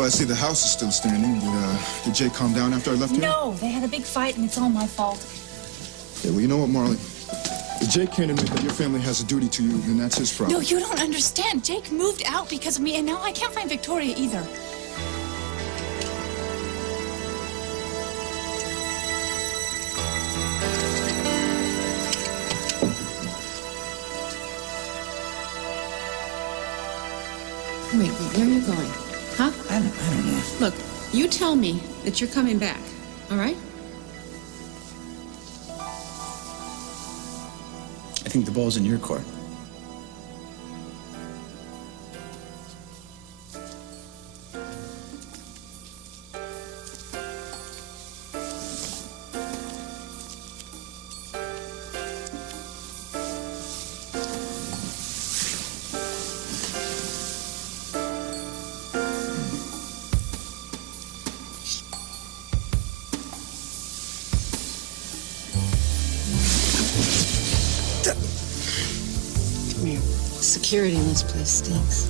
Oh, I see the house is still standing. Did Jake calm down after I left here? No, they had a big fight, and it's all my fault. Yeah, well, you know what, Marley? If Jake can't admit that your family has a duty to you, then that's his problem. No, you don't understand. Jake moved out because of me, and now I can't find Victoria either. Wait, where are you going? Huh? I don't know. Look, you tell me that you're coming back, all right? I think the ball's in your court. Security in this place stinks.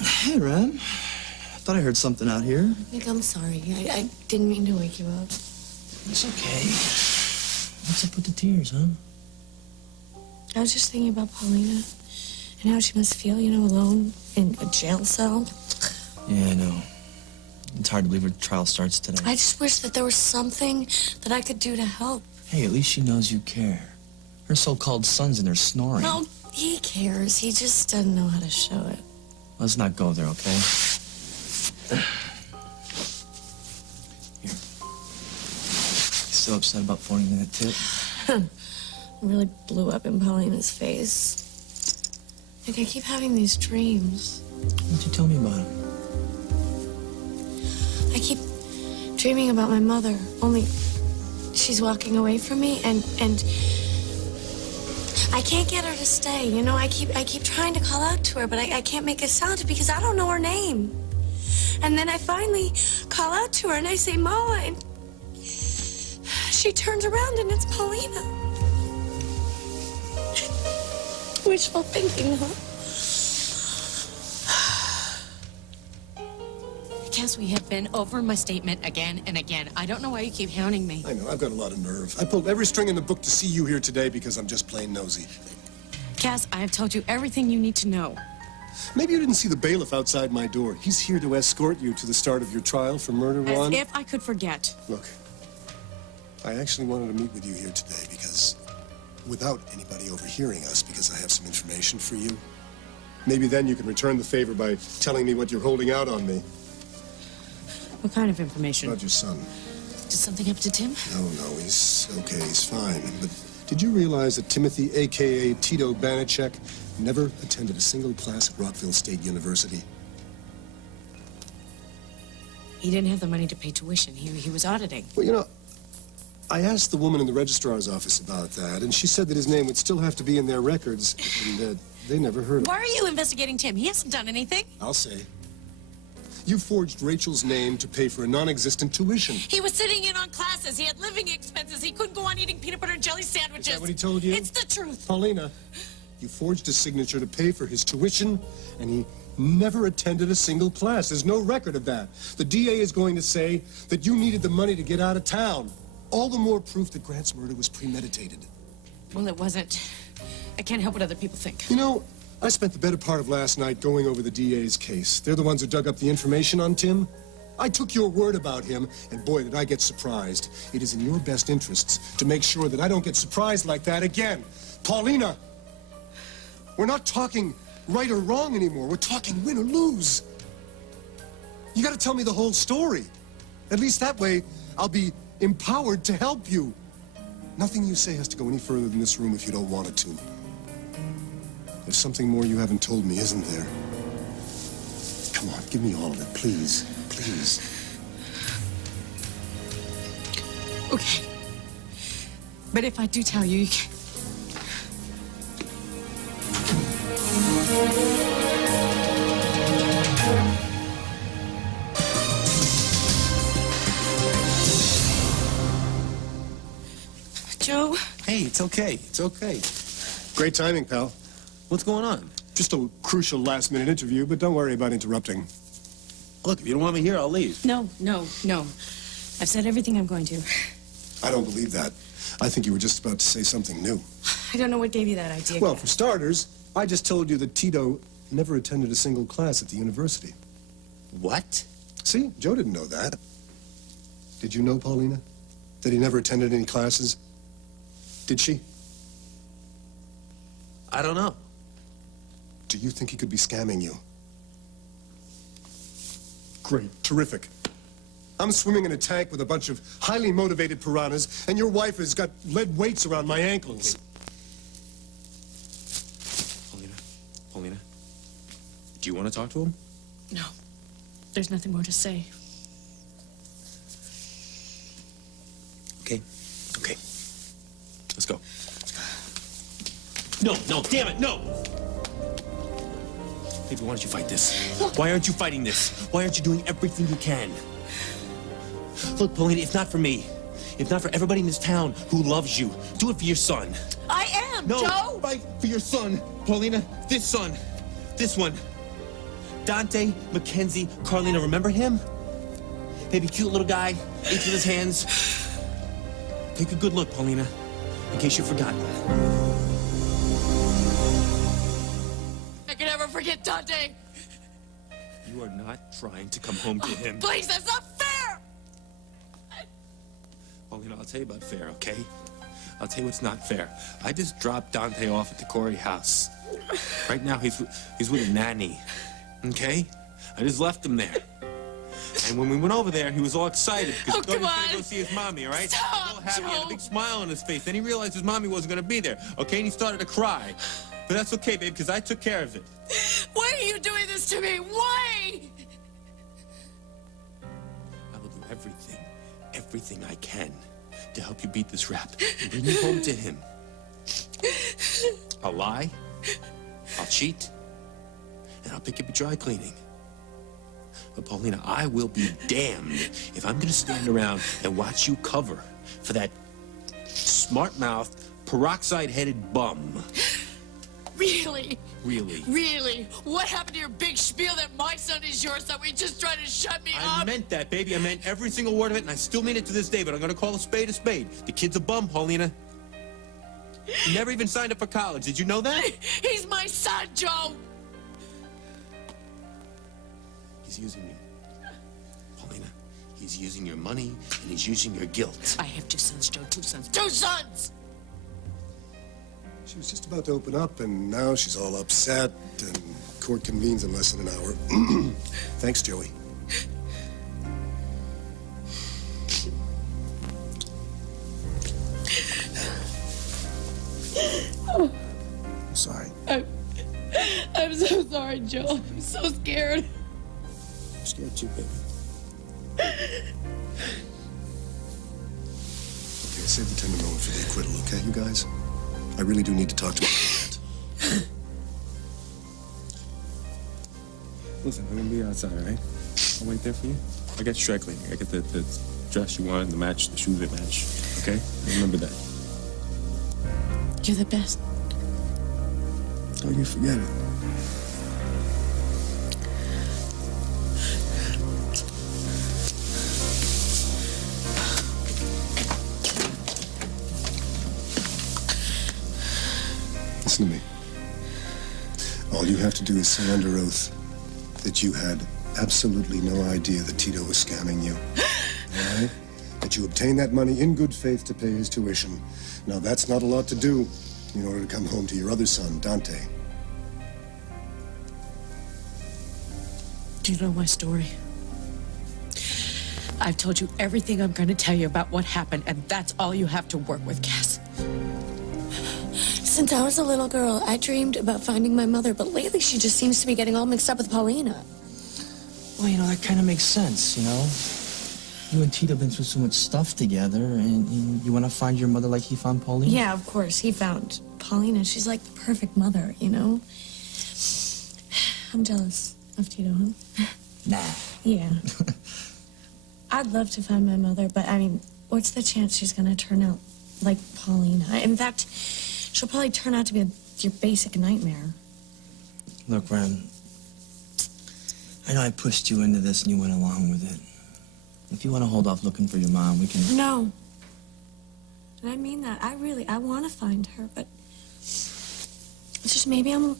Hey, Ren. I thought I heard something out here. Nick, I'm sorry. I didn't mean to wake you up. It's okay. What's up with the tears, huh? I was just thinking about Paulina and how she must feel, alone in a jail cell. Yeah, I know. It's hard to believe her trial starts today. I just wish that there was something that I could do to help. Hey, at least she knows you care. Her so-called son's in there snoring. No, he cares. He just doesn't know how to show it. Let's not go there, okay? Here. Still upset about phoning me that tip? It really blew up in Paulina's face. Like, I keep having these dreams. Why'd you tell me about it? I keep dreaming about my mother, only she's walking away from me, and I can't get her to stay. I keep trying to call out to her, but I can't make a sound because I don't know her name. And then I finally call out to her, and I say, Mama, and she turns around, and it's Paulina. Wishful thinking, huh? Cass, we have been over my statement again and again. I don't know why you keep hounding me. I know, I've got a lot of nerve. I pulled every string in the book to see you here today because I'm just plain nosy. Cass, I have told you everything you need to know. Maybe you didn't see the bailiff outside my door. He's here to escort you to the start of your trial for murder, Juan. As if I could forget. Look, I actually wanted to meet with you here today because, without anybody overhearing us, because I have some information for you, maybe then you can return the favor by telling me what you're holding out on me. What kind of information? About your son. Did something happen to Tim? No, he's okay, he's fine. But did you realize that Timothy, a.k.a. Tito Banachek, never attended a single class at Rockville State University? He didn't have the money to pay tuition. He was auditing. Well, I asked the woman in the registrar's office about that, and she said that his name would still have to be in their records, and they never heard of it. Why are you investigating Tim? He hasn't done anything. I'll say. You forged Rachel's name to pay for a non-existent tuition. He was sitting in on classes. He had living expenses. He couldn't go on eating peanut butter and jelly sandwiches. Is that what he told you? It's the truth. Paulina, you forged a signature to pay for his tuition, and he never attended a single class. There's no record of that. The DA is going to say that you needed the money to get out of town. All the more proof that Grant's murder was premeditated. Well, it wasn't. I can't help what other people think. I spent the better part of last night going over the DA's case. They're the ones who dug up the information on Tim. I took your word about him, and boy, did I get surprised. It is in your best interests to make sure that I don't get surprised like that again. Paulina, we're not talking right or wrong anymore. We're talking win or lose. You gotta tell me the whole story. At least that way, I'll be empowered to help you. Nothing you say has to go any further than this room if you don't want it to. There's something more you haven't told me, isn't there? Come on, give me all of it, please. Please. Okay. But if I do tell you, you can't. Joe? Hey, It's okay. It's okay. Great timing, pal. What's going on? Just a crucial last-minute interview, but don't worry about interrupting. Look, if you don't want me here, I'll leave. No. I've said everything I'm going to. I don't believe that. I think you were just about to say something new. I don't know what gave you that idea. Well, for starters, I just told you that Tito never attended a single class at the university. What? See, Joe didn't know that. Did you know, Paulina? That he never attended any classes? Did she? I don't know. Do you think he could be scamming you? Great. Terrific. I'm swimming in a tank with a bunch of highly motivated piranhas, and your wife has got lead weights around my ankles. Paulina, do you want to talk to him? No. There's nothing more to say. Okay. Let's go. No, damn it, no! Baby, why don't you fight this? Why aren't you fighting this? Why aren't you doing everything you can? Look, Paulina, if not for me, if not for everybody in this town who loves you, do it for your son. I am, No, Joe! fight for your son, Paulina. This son. This one. Dante Mackenzie Carlina, remember him? Baby, cute little guy, eats with his hands. Take a good look, Paulina, in case you've forgotten. I can never forget Dante. You are not trying to come home to him. Please, that's not fair! Paulina, I'll tell you about fair, okay? I'll tell you what's not fair. I just dropped Dante off at the Corey house. Right now, he's with a nanny, okay? I just left him there. And when we went over there, he was all excited because he thought he was going to go see his mommy, all right? Stop, All happy, he had Joe. a big smile on his face. Then he realized his mommy wasn't going to be there, okay? And he started to cry. But that's okay, babe, because I took care of it. Why are you doing this to me? Why? I will do everything I can to help you beat this rap and bring you home to him. I'll lie, I'll cheat, and I'll pick up your dry cleaning. But Paulina, I will be damned if I'm gonna stand around and watch you cover for that smart-mouthed, peroxide-headed bum. Really? Really. Really? What happened to your big spiel that my son is yours that we just tried to shut me I up? meant that, baby. I meant every single word of it, and I still mean it to this day, but I'm gonna call a spade a spade. The kid's a bum, Paulina. He never even signed up for college. Did you know that? He's my son, Joe! He's using you. Paulina, he's using your money, and he's using your guilt. I have two sons, Joe. Two sons. Two sons! She was just about to open up, and now she's all upset, and court convenes in less than an hour. Thanks, Joey. I'm sorry. I'm so sorry, Joe. I'm so scared. I'm scared too, baby. Okay, save the tender moment for the acquittal, okay, you guys? I really do need to talk to my client. Listen, I'm gonna be outside, all right? I'll wait there for you. I got your dry cleaning. I got the dress you want, the match, the shoes that match. Okay? Remember that. You're the best. Don't you forget it. Listen to me. All you have to do is say under oath that you had absolutely no idea that Tito was scamming you. All right? That you obtained that money in good faith to pay his tuition. Now, that's not a lot to do in order to come home to your other son, Dante. Do you know my story? I've told you everything I'm going to tell you about what happened, and that's all you have to work with, Cass. Since I was a little girl, I dreamed about finding my mother, but lately she just seems to be getting all mixed up with Paulina. Well, you know, that kind of makes sense, you know? You and Tito have been through so much stuff together, and you want to find your mother like he found Pauline? Yeah, of course. He found Paulina. She's like the perfect mother, you know? I'm jealous of Tito, huh? Nah. Yeah. I'd love to find my mother, but I mean, what's the chance she's gonna turn out like Paulina. In fact, she'll probably turn out to be your basic nightmare. Look, Ren, I know I pushed you into this and you went along with it. If you want to hold off looking for your mom, we can... No. And I mean that. I want to find her, but it's just maybe I'm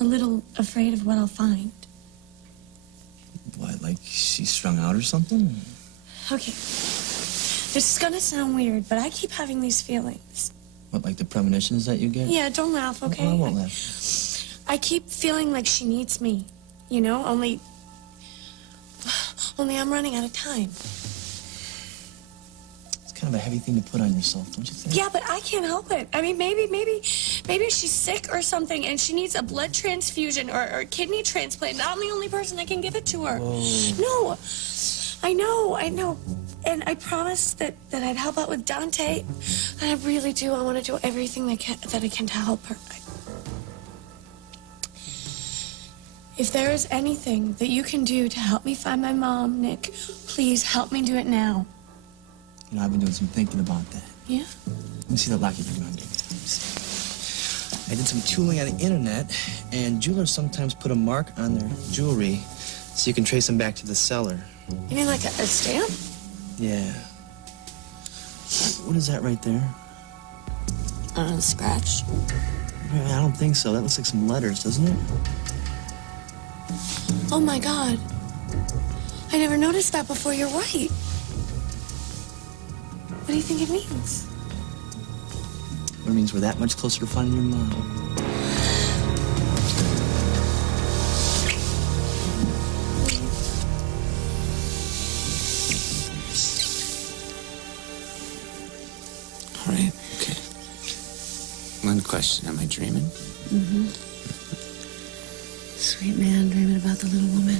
a little afraid of what I'll find. What, like she's strung out or something? Okay. This is gonna sound weird, but I keep having these feelings. What, like the premonitions that you get? Yeah, don't laugh, okay? Well, I won't laugh. I keep feeling like she needs me, you know? Only I'm running out of time. It's kind of a heavy thing to put on yourself, don't you think? Yeah, but I can't help it. I mean, maybe she's sick or something, and she needs a blood transfusion or a kidney transplant. I'm the only person that can give it to her. Whoa. No, I know. And I promised that I'd help out with Dante. And I really do. I want to do everything that I can to help her. If there is anything that you can do to help me find my mom, Nick, please help me do it now. You know, I've been doing some thinking about that. Yeah? Let me see that locket your mom gave me. Let me see. I did some tooling on the internet, and jewelers sometimes put a mark on their jewelry so you can trace them back to the seller. You mean like a stamp? Yeah. What is that right there? Scratch. I don't think so. That looks like some letters, doesn't it? Oh my God. I never noticed that before. You're right. What do you think it means? It means we're that much closer to finding your mom. All right, okay. One question, am I dreaming? Mm-hmm. Sweet man dreaming about the little woman.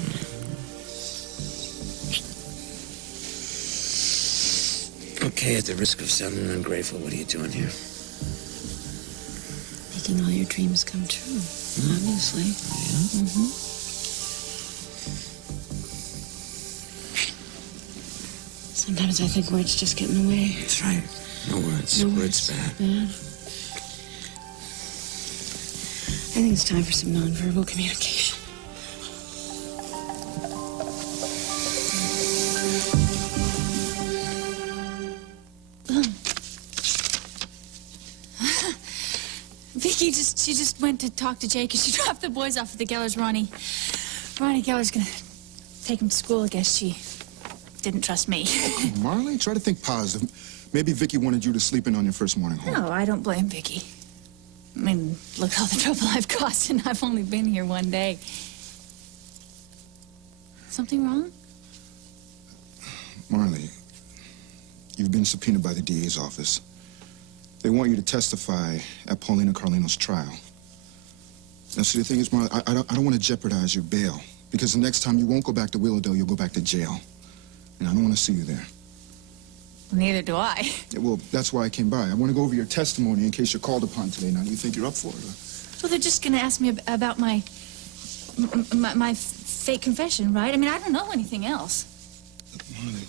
Okay, at the risk of sounding ungrateful, what are you doing here? Making all your dreams come true, obviously. Yeah? Mm-hmm. Sometimes I think words just get in the way. That's right. No words. No words bad. Bad. I think it's time for some nonverbal communication. Vicky she just went to talk to Jake, and she dropped the boys off at the Gellers. Ronnie Geller's gonna take them to school. I guess she didn't trust me. Marley, try to think positive. Maybe Vicky wanted you to sleep in on your first morning home. No, I don't blame Vicky. I mean, look at all the trouble I've caused, and I've only been here one day. Something wrong? Marley, you've been subpoenaed by the DA's office. They want you to testify at Paulina Carlino's trial. Now, see, the thing is, Marley, I don't want to jeopardize your bail, because the next time you won't go back to Willowdale, you'll go back to jail. And I don't want to see you there. Well, neither do I. Yeah, well, that's why I came by. I want to go over your testimony in case you're called upon today. Now, do you think you're up for it? Well, they're just gonna ask me about my fake confession, right? I mean, I don't know anything else. Marley,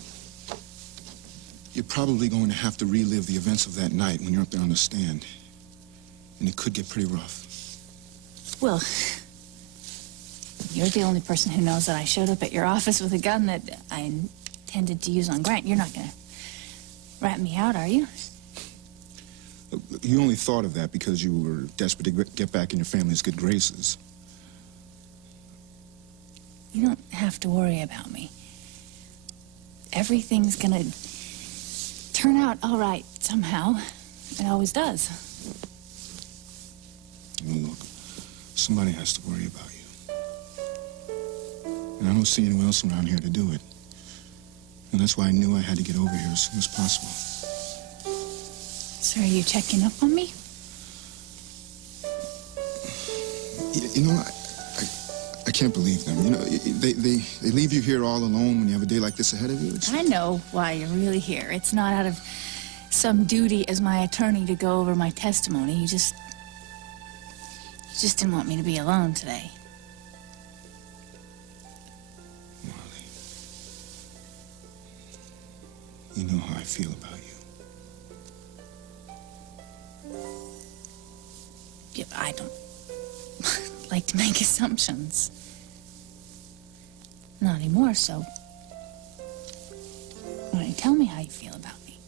you're probably going to have to relive the events of that night when you're up there on the stand. And it could get pretty rough. Well, you're the only person who knows that I showed up at your office with a gun that I intended to use on Grant. You're not gonna rat me out, are you? You only thought of that because you were desperate to get back in your family's good graces. You don't have to worry about me. Everything's gonna turn out all right somehow. It always does. Well, look, somebody has to worry about you. And I don't see anyone else around here to do it. And that's why I knew I had to get over here as soon as possible. So are you checking up on me? You know, I can't believe them. You know, they leave you here all alone when you have a day like this ahead of you. I know why you're really here. It's not out of some duty as my attorney to go over my testimony. You just didn't want me to be alone today. Marley, you know how I feel about you. Yeah, I don't like to make assumptions. Not anymore, so why don't you tell me how you feel about me?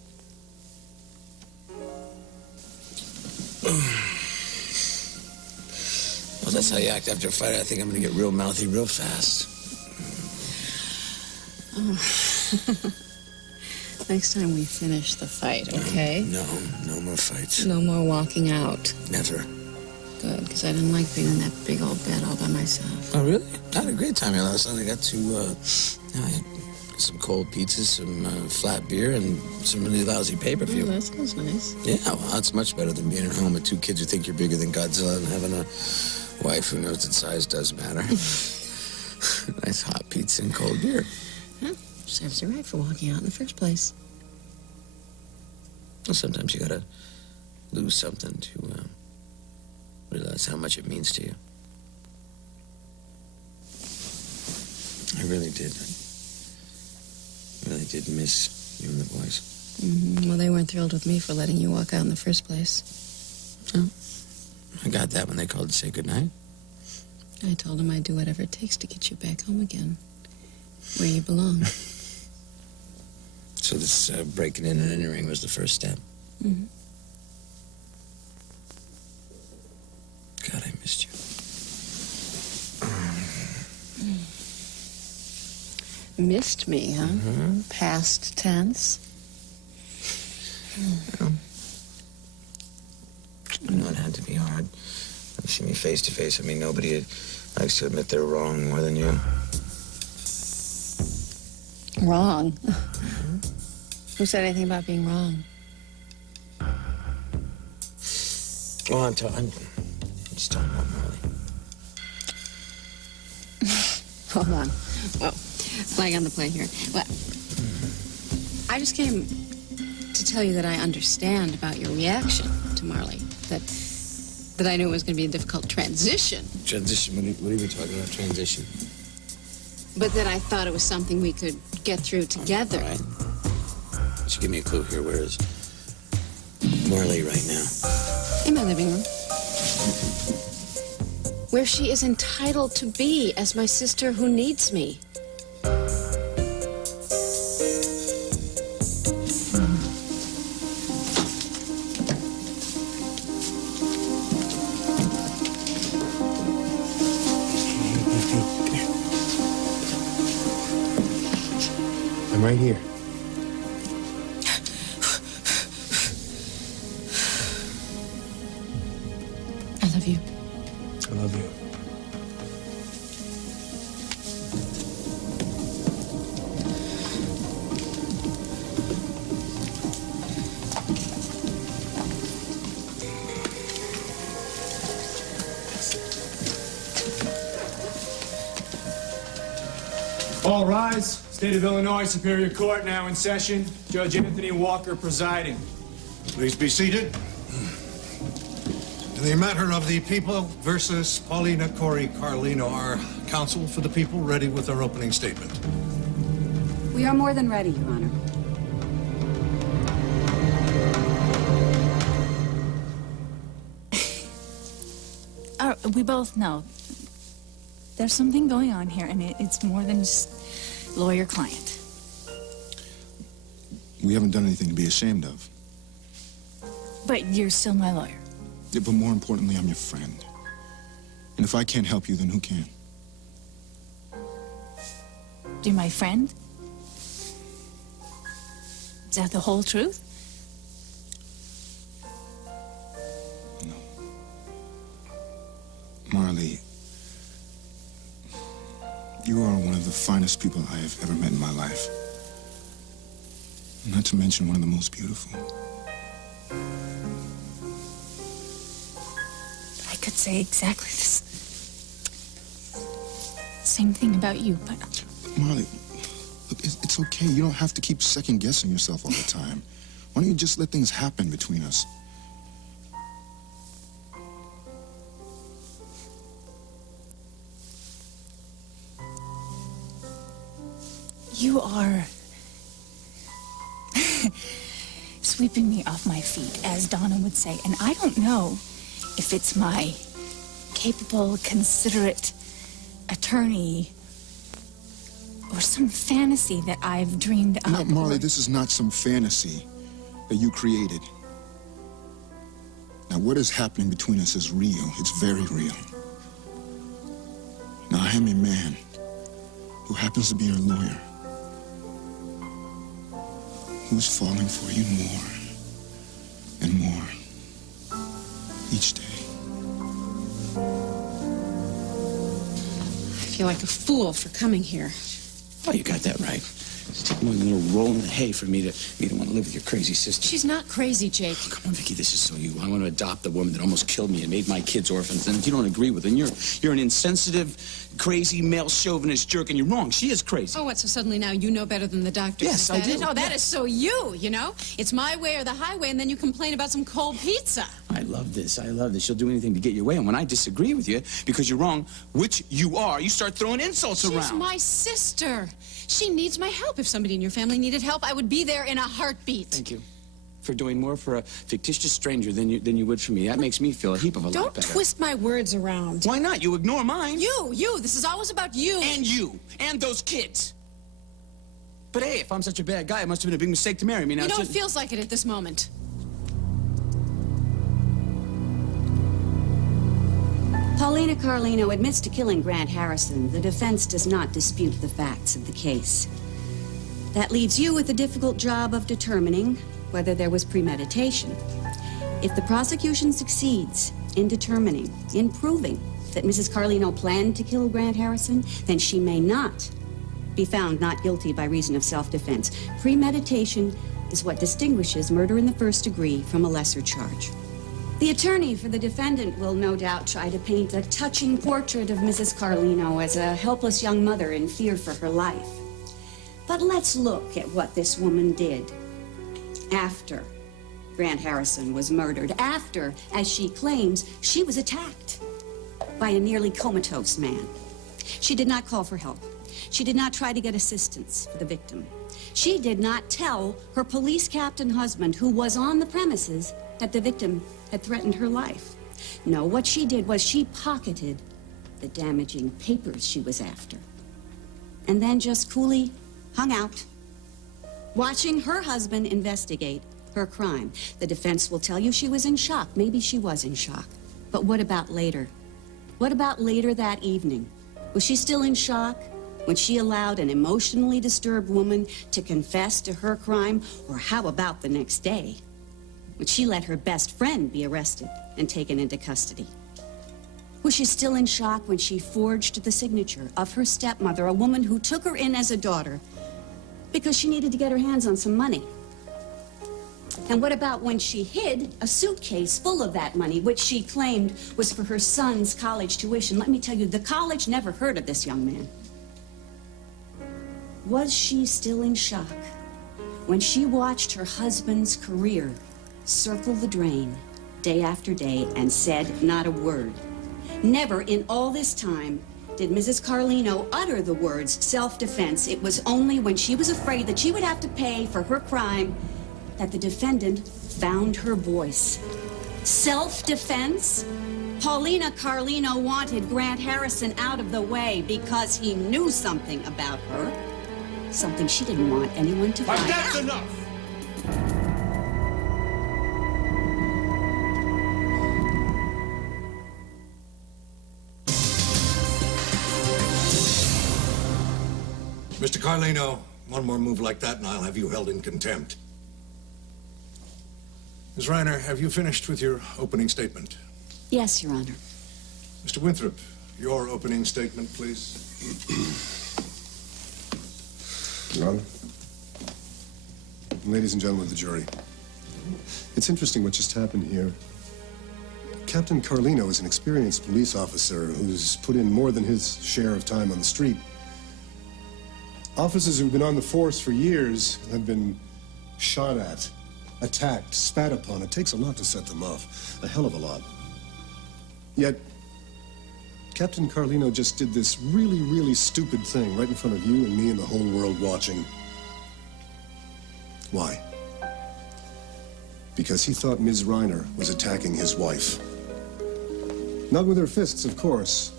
Well, that's how you act after a fight. I think I'm gonna get real mouthy real fast. Next time we finish the fight, okay? No more fights. No more walking out. Never. Good, because I didn't like being in that big old bed all by myself. Oh, really? I had a great time here last night. I got to, I had some cold pizzas, some flat beer, and some really lousy pay-per-view. Oh, that sounds nice. Yeah, well, that's much better than being at home with two kids who think you're bigger than Godzilla and having a wife who knows that size does matter. Nice hot pizza and cold beer. Huh? Serves you right for walking out in the first place. Well, sometimes you gotta lose something to realize how much it means to you. I really did. I really did miss you and the boys. Well, they weren't thrilled with me for letting you walk out in the first place. Oh, I got that when they called to say goodnight. I told them I'd do whatever it takes to get you back home again, where you belong. So this breaking in and entering was the first step. Mm-hmm. God, I missed you. Missed me, huh? Mm-hmm. Past tense. Well, I know it had to be hard. You see me face to face. I mean, nobody likes to admit they're wrong more than you. Wrong? Who said anything about being wrong? Well, I'm just talking about Marley. Hold on. Oh, flag on the play here. Well, I just came to tell you that I understand about your reaction to Marley. That I knew it was going to be a difficult transition. Transition? What are we talking about, transition? But that I thought it was something we could get through together. All right. Just give me a clue here. Where is Marley right now? In my living room. Where she is entitled to be as my sister who needs me. I'm right here. I love you. I love you. All rise. State of Illinois Superior Court now in session. Judge Anthony Walker presiding. Please be seated. In the matter of the people versus Paulina Corey Carlino, our counsel for the people ready with our opening statement. We are more than ready, Your Honor. We both know there's something going on here, and it's more than just lawyer-client. We haven't done anything to be ashamed of. But you're still my lawyer. Yeah, but more importantly, I'm your friend. And if I can't help you, then who can? You're my friend? Is that the whole truth? Marley, you are one of the finest people I have ever met in my life. Not to mention one of the most beautiful. I could say exactly this same thing about you, but Marley, look, it's okay. You don't have to keep second-guessing yourself all the time. Why don't you just let things happen between us? you are sweeping me off my feet, as Donna would say. And I don't know if it's my capable, considerate attorney or some fantasy that I've dreamed up. No, Marley, this is not some fantasy that you created. Now, what is happening between us is real. It's very real. Now, I am a man who happens to be your lawyer, who's falling for you more and more each day. I feel like a fool for coming here. Oh, you got that right. It's taking more than a little roll in the hay for me to want to live with your crazy sister. She's not crazy, Jake. Oh, come on, Vicky, this is so you. I want to adopt the woman that almost killed me and made my kids orphans. And if you don't agree with her, you're an insensitive, crazy, male chauvinist jerk, and you're wrong. She is crazy. Oh, what, so suddenly now you know better than the doctors? Yes, is that I do. it? Oh, that Yeah. is so you know? It's my way or the highway, and then you complain about some cold pizza. I love this. I love this. She'll do anything to get your way. And when I disagree with you because you're wrong, which you are, you start throwing insults She's around. my sister. She needs my help. If somebody in your family needed help, I would be there in a heartbeat. Thank you for doing more for a fictitious stranger than you would for me. That makes me feel a heap of a lot Don't better. twist my words around. Why not? You ignore mine. You. This is always about you. And you. And those kids. But hey, if I'm such a bad guy, it must have been a big mistake to marry me. Now, You know, it it's feels like it at this moment. Paulina Carlino admits to killing Grant Harrison. The defense does not dispute the facts of the case. That leaves you with the difficult job of determining whether there was premeditation. If the prosecution succeeds in determining, in proving that Mrs. Carlino planned to kill Grant Harrison, then she may not be found not guilty by reason of self-defense. Premeditation is what distinguishes murder in the first degree from a lesser charge. The attorney for the defendant will no doubt try to paint a touching portrait of Mrs. Carlino as a helpless young mother in fear for her life. But let's look at what this woman did after Grant Harrison was murdered, after, as she claims, she was attacked by a nearly comatose man. She did not call for help. She did not try to get assistance for the victim. She did not tell her police captain husband, who was on the premises, that the victim had threatened her life. No, what she did was she pocketed the damaging papers she was after, and then just coolly hung out, watching her husband investigate her crime. The defense will tell you she was in shock. Maybe she was in shock. But what about later? What about later that evening? Was she still in shock when she allowed an emotionally disturbed woman to confess to her crime? Or how about the next day, when she let her best friend be arrested and taken into custody? Was she still in shock when she forged the signature of her stepmother, a woman who took her in as a daughter because she needed to get her hands on some money? And what about when she hid a suitcase full of that money, which she claimed was for her son's college tuition? Let me tell you, the college never heard of this young man. Was she still in shock when she watched her husband's career circle the drain day after day and said not a word? Never in all this time did Mrs. Carlino utter the words self-defense. It was only when she was afraid that she would have to pay for her crime that the defendant found her voice. Self-defense? Paulina Carlino wanted Grant Harrison out of the way because he knew something about her. Something she didn't want anyone to find out. That's enough! Mr. Carlino, one more move like that and I'll have you held in contempt. Ms. Reiner, have you finished with your opening statement? Yes, Your Honor. Mr. Winthrop, your opening statement, please. Your Honor. Ladies and gentlemen of the jury, it's interesting what just happened here. Captain Carlino is an experienced police officer who's put in more than his share of time on the street. Officers who've been on the force for years have been shot at, attacked, spat upon. It takes a lot to set them off, a hell of a lot. Yet, Captain Carlino just did this really, really stupid thing right in front of you and me and the whole world watching. Why? because he thought Ms. Reiner was attacking his wife. Not with her fists, of course,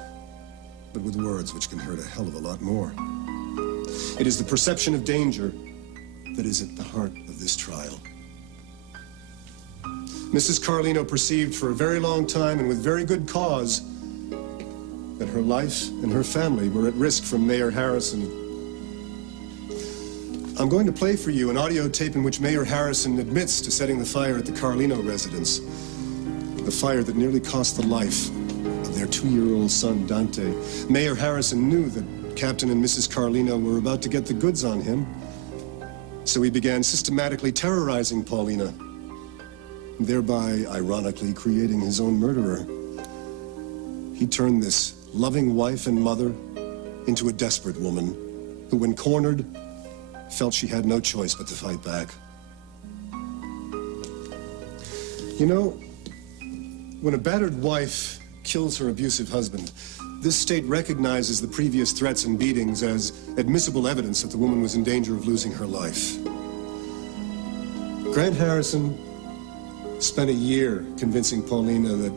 but with words which can hurt a hell of a lot more. It is the perception of danger that is at the heart of this trial. Mrs. Carlino perceived for a very long time, and with very good cause, that her life and her family were at risk from Mayor Harrison. I'm going to play for you an audio tape in which Mayor Harrison admits to setting the fire at the Carlino residence. The fire that nearly cost the life of their 2-year-old son, Dante. Mayor Harrison knew that Captain and Mrs. Carlino were about to get the goods on him, so he began systematically terrorizing Paulina, thereby, ironically, creating his own murderer. He turned this loving wife and mother into a desperate woman who, when cornered, felt she had no choice but to fight back. You know, when a battered wife kills her abusive husband, this state recognizes the previous threats and beatings as admissible evidence that the woman was in danger of losing her life. Grant Harrison spent a year convincing Paulina that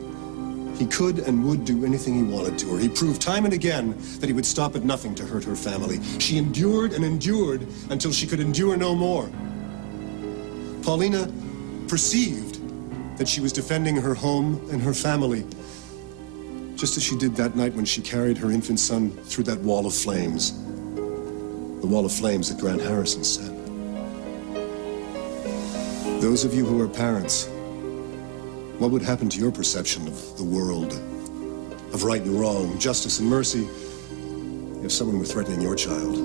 he could and would do anything he wanted to her. He proved time and again that he would stop at nothing to hurt her family. She endured and endured until she could endure no more. Paulina perceived that she was defending her home and her family, just as she did that night when she carried her infant son through that wall of flames. The wall of flames that Grant Harrison set. Those of you who are parents, what would happen to your perception of the world, of right and wrong, justice and mercy, if someone were threatening your child?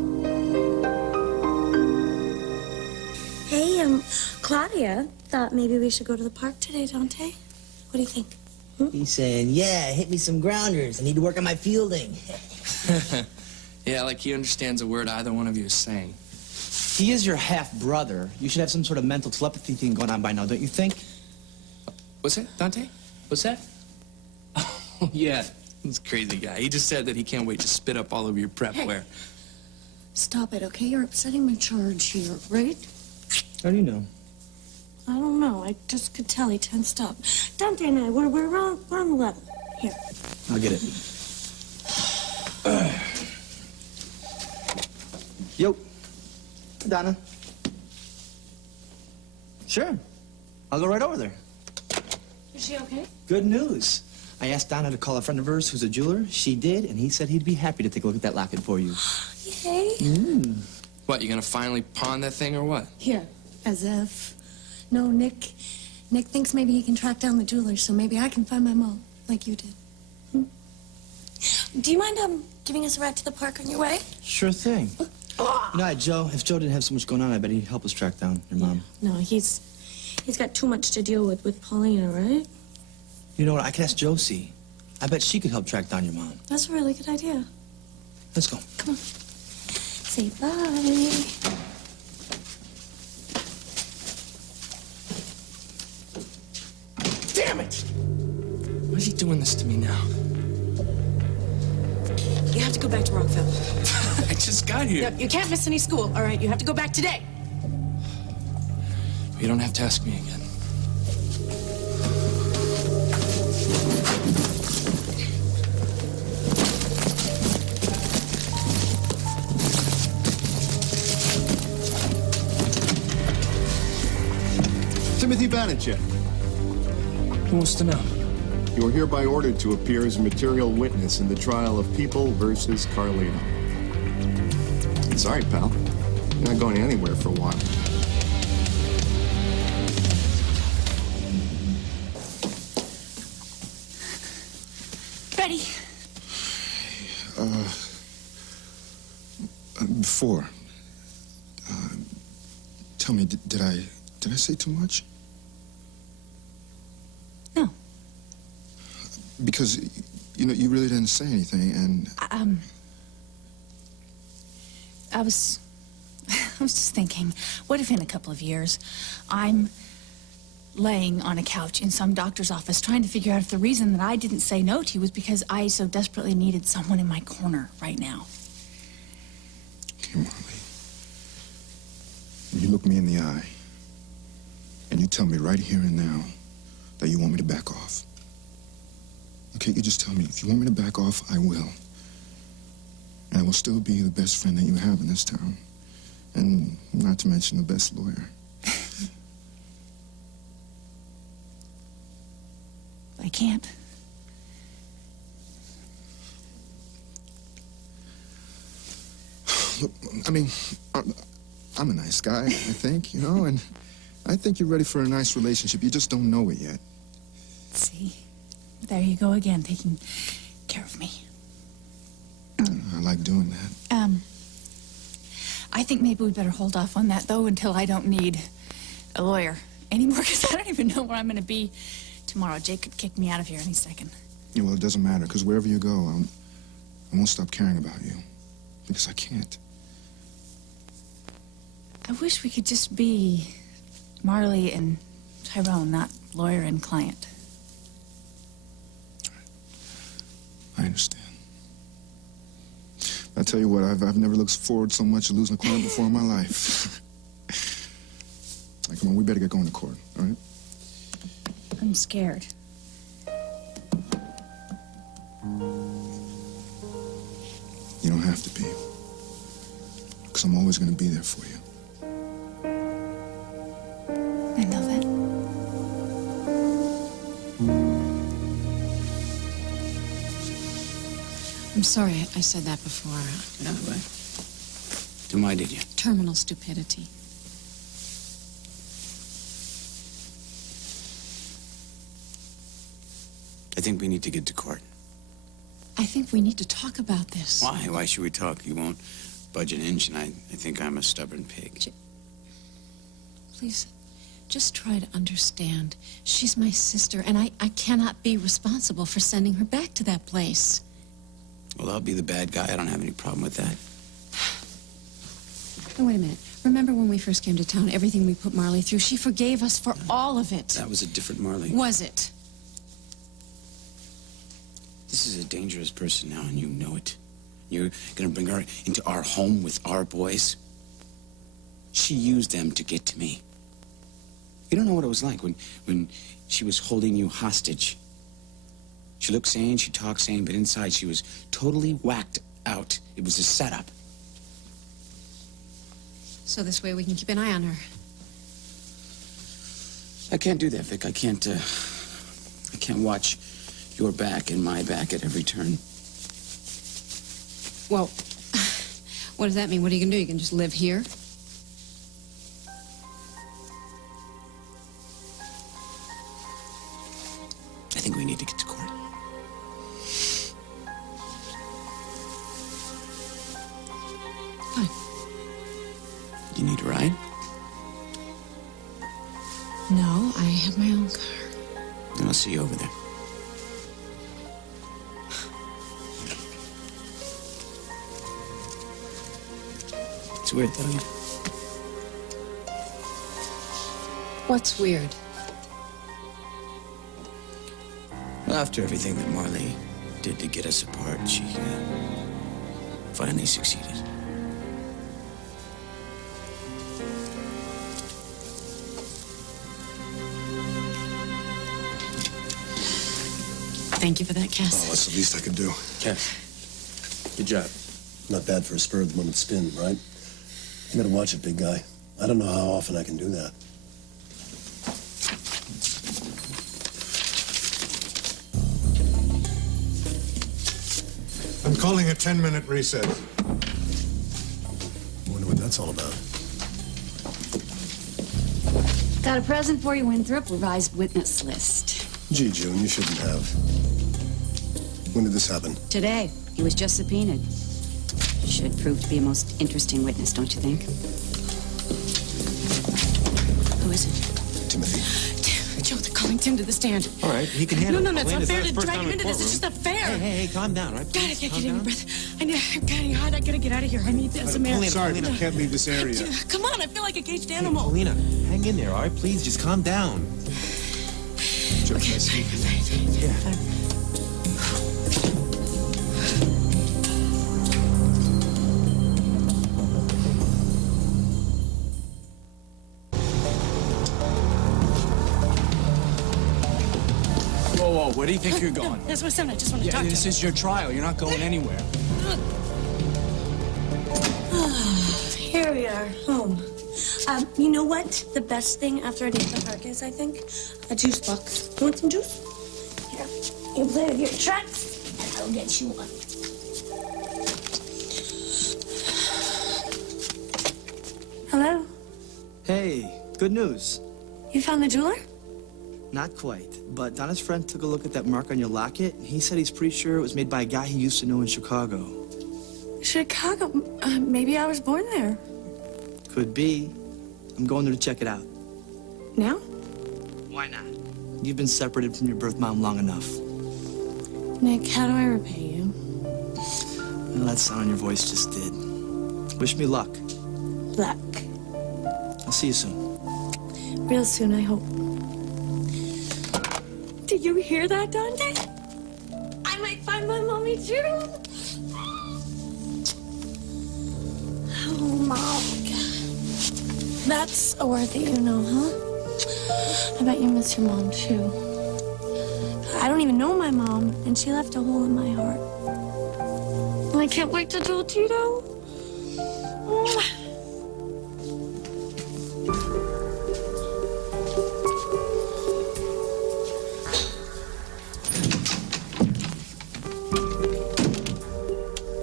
Hey, Claudia thought maybe we should go to the park today, Dante. What do you think? He's saying, yeah, hit me some grounders. I need to work on my fielding. Yeah, like he understands a word either one of you is saying. He is your half-brother. You should have some sort of mental telepathy thing going on by now, don't you think? What's that, Dante? What's that? Oh, yeah, this crazy guy. He just said that he can't wait to spit up all over your prepware. Stop it, okay? You're upsetting my charge here, right? How do you know? I don't know. I just could tell he tensed up. Dante and I, we're on the level. Here. I'll get it. Yo. Donna. Sure. I'll go right over there. Is she okay? Good news. I asked Donna to call a friend of hers who's a jeweler. She did, and he said he'd be happy to take a look at that locket for you. Yay. What, you gonna finally pawn that thing or what? Here. As if. No, Nick thinks maybe he can track down the jeweler, so maybe I can find my mom, like you did. Do you mind, giving us a ride to the park on your way? Sure thing. You know, Joe, if Joe didn't have so much going on, I bet he'd help us track down your mom. No, he's got too much to deal with Paulina, right? You know what? I could ask Josie. I bet she could help track down your mom. That's a really good idea. Let's go. Come on. Say bye. Damn it! Why is he doing this to me now? You have to go back to Rockville. I just got here. Yep, you can't miss any school, all right? You have to go back today. You don't have to ask me again. Timothy Banachek. Who wants to know? You are hereby ordered to appear as a material witness in the trial of People versus Carlino. Sorry, pal. You're not going anywhere for a while. Ready? Before, tell me, did I say too much? No. Because, you know, you really didn't say anything, and... I was just thinking, what if in a couple of years I'm laying on a couch in some doctor's office trying to figure out if the reason that I didn't say no to you was because I so desperately needed someone in my corner right now. Okay, Molly. You look me in the eye, and you tell me right here and now that you want me to back off. Okay, you just tell me, if you want me to back off, I will. And I will still be the best friend that you have in this town. And not to mention the best lawyer. I can't. Look, I mean, I'm a nice guy, I think, you know, and I think you're ready for a nice relationship. You just don't know it yet. See, there you go again, taking care of me. I like doing that. I think maybe we better hold off on that, though, until I don't need a lawyer anymore, because I don't even know where I'm going to be tomorrow. Jake could kick me out of here any second. Yeah, well, it doesn't matter, because wherever you go, I won't stop caring about you. Because I can't. I wish we could just be Marley and Tyrone, not lawyer and client. I understand. I tell you what, I've never looked forward so much to losing a client before in my life. All right, come on, we better get going to court, all right? I'm scared. You don't have to be. Because I'm always going to be there for you. I know that. I'm sorry I said that before. No, what? Then why did you? Terminal stupidity. I think we need to get to court. I think we need to talk about this. Why? Why should we talk? You won't budge an inch, and I think I'm a stubborn pig. Please, just try to understand. She's my sister, and I cannot be responsible for sending her back to that place. Well, I'll be the bad guy. I don't have any problem with that. Oh, wait a minute. Remember when we first came to town, everything we put Marley through? She forgave us for all of it. That was a different Marley. Was it? This is a dangerous person now, and you know it. You're gonna bring her into our home with our boys? She used them to get to me. You don't know what it was like when she was holding you hostage. She looked sane, she talked sane, but inside she was totally whacked out. It was a setup. So this way we can keep an eye on her. I can't do that, Vic. I can't watch your back and my back at every turn. Well, what does that mean? What are you gonna do? You can just live here? I think we need to get to court. Fine. You need a ride? No, I have my own car. Then I'll see you over there. It's weird, though. What's weird? Well, after everything that Marley did to get us apart, she finally succeeded. Thank you for that, Cass. Oh, that's the least I could do. Cass, good job. Not bad for a spur-of-the-moment spin, right? You gotta watch it, big guy. I don't know how often I can do that. I'm calling a 10-minute recess. Wonder what that's all about. Got a present for you, Winthrop. Revised witness list. Gee, June, you shouldn't have. When did this happen? Today, he was just subpoenaed. Should prove to be a most interesting witness, don't you think? Who is it? Timothy. Joe, they're calling Tim to the stand. All right, he can handle No, it. it's Elena, unfair it's to not his drag first him time into in this. It's courtroom. just not fair. Hey, calm down, right? God, I can't get any breath. I'm getting hot. I gotta get out of here. I need this. Sergeant, I can't leave this area. Come on, I feel like a caged animal. Paulina, hang in there, all right? Please, just calm down. Okay, fine. Where do you think you're going? That's my son. I just want to Yeah, talk to this him. is your trial. You're not going anywhere. Here we are, home. You know what? The best thing after a day at the park is, I think, a juice box. You want some juice? Here, you play with your trucks, and I'll get you one. Hello? Hey, good news. You found the jeweler? Not quite, but Donna's friend took a look at that mark on your locket, and he said he's pretty sure it was made by a guy he used to know in Chicago. Chicago? Maybe I was born there. Could be. I'm going there to check it out. Now? Why not? You've been separated from your birth mom long enough. Nick, how do I repay you? Well, that sound in your voice just did. Wish me luck. Luck. I'll see you soon. Real soon, I hope. Did you hear that, Dante? I might find my mommy too. Oh my God. That's a word that you know, huh? I bet you miss your mom too. I don't even know my mom, and she left a hole in my heart. I can't wait to tell Tito.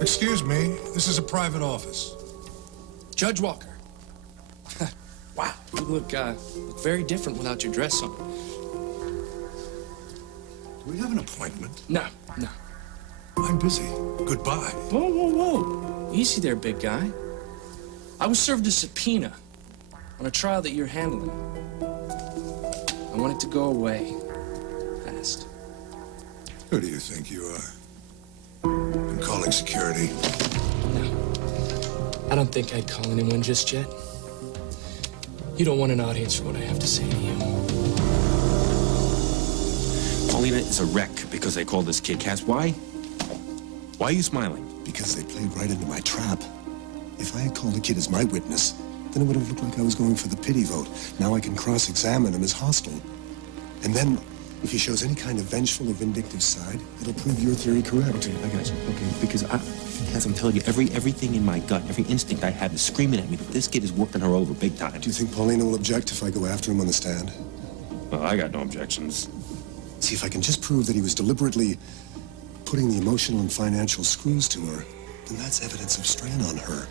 Excuse me, this is a private office. Judge Walker. Wow, you look very different without your dress on. Do we have an appointment? No. I'm busy. Goodbye. Whoa. Easy there, big guy. I was served a subpoena on a trial that you're handling. I want it to go away fast. Who do you think you are? I'm calling security. I don't think I'd call anyone just yet. You don't want an audience for what I have to say to you. Paulina is a wreck because they called this kid Cass. Why? Why are you smiling? Because they played right into my trap. If I had called the kid as my witness, then it would have looked like I was going for the pity vote. Now I can cross-examine him as hostile. And then, if he shows any kind of vengeful or vindictive side, it'll prove your theory correct. Okay, I got you. Okay, because as I'm telling you, everything in my gut, every instinct I have is screaming at me that this kid is working her over big time. Do you think Paulina will object if I go after him on the stand? Well, I got no objections. See, if I can just prove that he was deliberately putting the emotional and financial screws to her, then that's evidence of strain on her.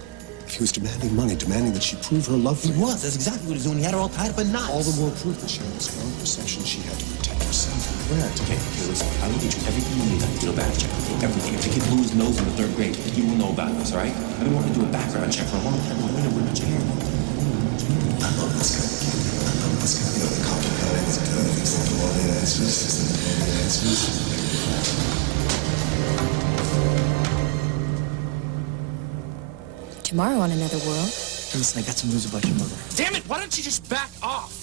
If he was demanding money, demanding that she prove her love for him. He was. That's exactly what he was doing. He had her all tied up in knots. All the more proof that she had a strong perception she had to protect herself. Correct. Okay, listen. I will get you everything you need. I can do a background check. Okay, everything. If the kid blew his nose in the 3rd grade, you will know about this, all right? I've been wanting to do a background check for a long time. We're gonna change. I love this kind of kid. I love this kind of, the concubine. It's just... Tomorrow on Another World. Hey, listen, I got some news about your mother. Damn it, why don't you just back off?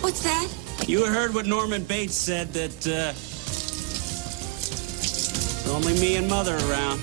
What's that? You heard what Norman Bates said, that only me and Mother around.